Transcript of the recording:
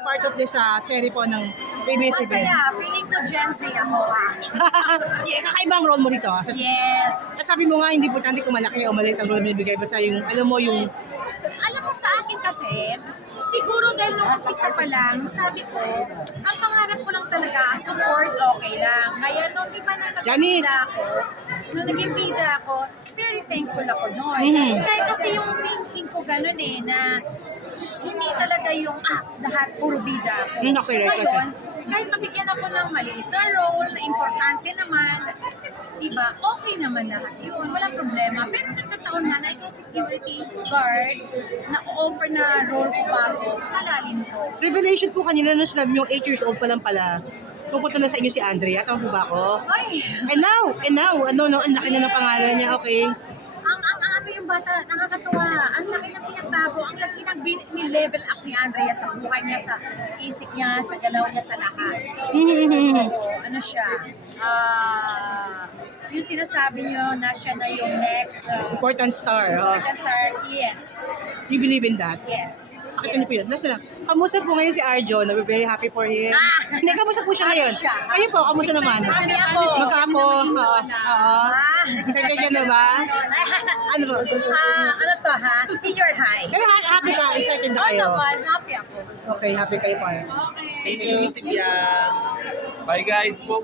Part of this serie po ng ABS-CBN. Masaya. Feeling ko Gen Z ako Yeah, kakaibang role mo dito. Yes. At sabi mo nga, hindi importante kung malaki o maliit ang role mo binibigay. Basta yung, alam mo yung, Alam mo sa akin kasi, siguro dahil nung umpisa pa lang, sabi ko, ang pangarap ko lang talaga, support okay lang. Kaya nung di ba na Janice! naging bida ako, nung naging bida ako, very thankful ako noon. Mhm. Kaya kasi yung thinking ko ganun na hindi talaga yung, lahat puro bida ako. Okay, right, okay. Ngayon, kahit mabigyan ako ng maliit na role, na importante naman, diba, okay naman lahat yun, walang problema. Pero nagkataon nga na itong security guard na offer na role ko bago, malalim ko. revelation po kanina nung sinabi yung 8 years old pa lang pala. Pupunta na sa inyo si Andrea. Tama po ba ako? Ay, And now, ang laki na ng pangalan niya, okay? ang yung bata, nakakatuwa. Ang laki ng pinagbago, ang laki ng level up ni Andrea sa buhay niya, sa isip niya, sa galaw niya, sa lahat. Oo, ano siya, yung sinasabi niyo na siya na yung next Important star. Oh. star, yes, You believe in that? yes. Bakit ano po yun? Last na lang. Kamusta po ngayon si Arjo? We're very happy for him. Hindi, kamusta po siya ngayon? Happy siya. Kayo po, kamusta naman? Happy ako. Magkaapo. Oo. Excited ka na ba? Ano po? Ano to ha? Senior high. Pero happy ka, excited na Oo kayo. naman, happy ako. Okay, happy kayo pa. Thank you, Miss Biang. Bye guys, po.